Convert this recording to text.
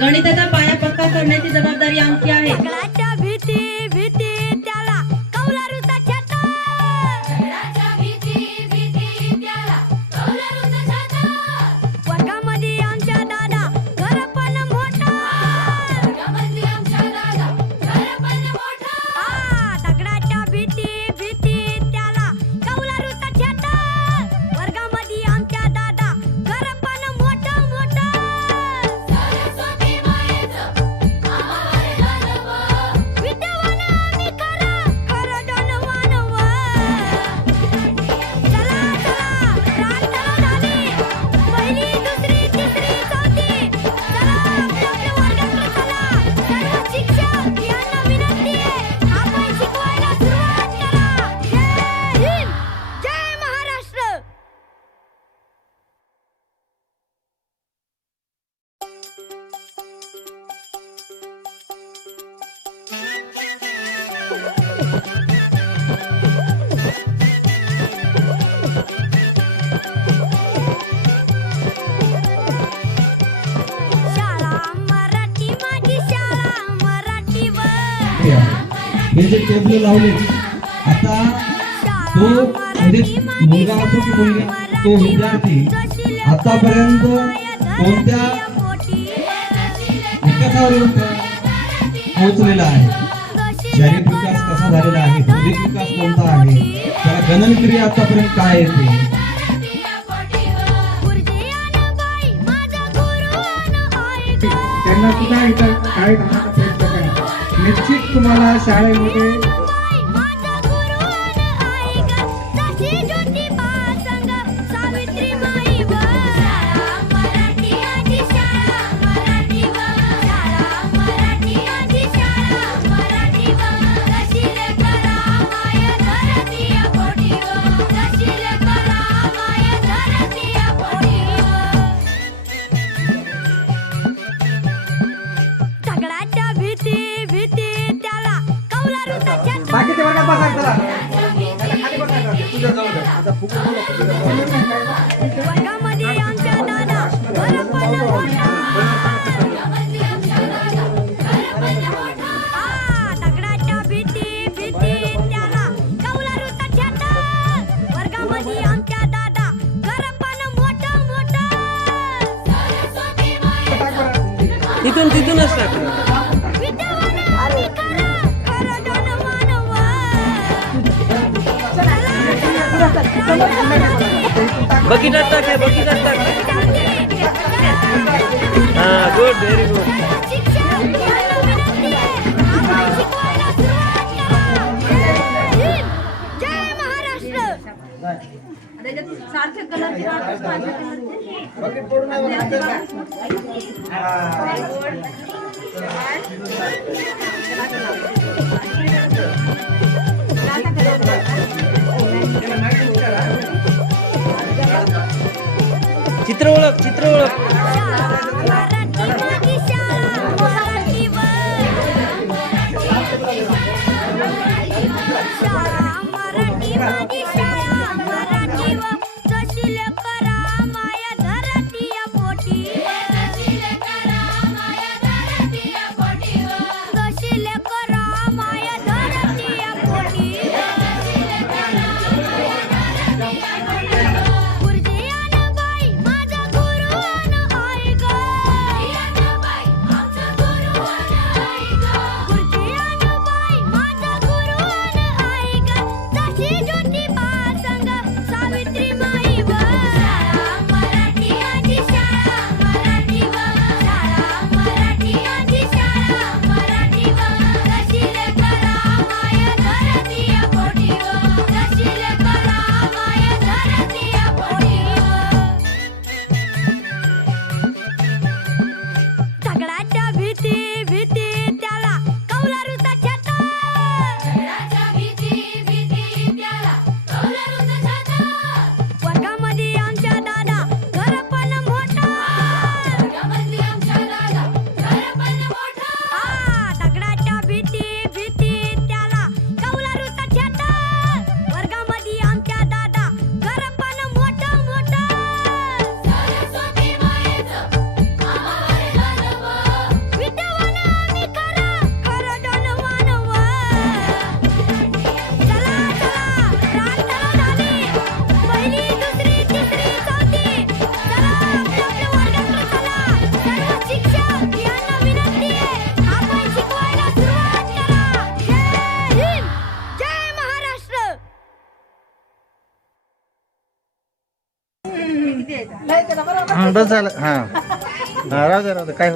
गणिताचा पाया पक्का करण्याची जबाबदारी आमची आहे. हे जे टेबल लावले आता तो म्हणजे मुलगा असो की मुलगी तो विद्यार्थी आतापर्यंत कोणत्या विकासावर पोहोचलेला आहे, शारीरिक विकास कसा झालेला आहे, बौद्धिक विकास कोणता आहे, त्याला गणनक्रिया आतापर्यंत काय येते, त्यांना सुद्धा इथं काय करण्याचा प्रयत्न करा. निश्चित तुम्हाला शाळेमध्ये बाकीच्या वर्गात बसायचं तिथूनच टाक. बकीटात टाक, बकीटात टाक. हा, गुड, व्हेरी गुड. चित्र ओळख, चित्र ओळख. बस झालं. हा राहू दे काय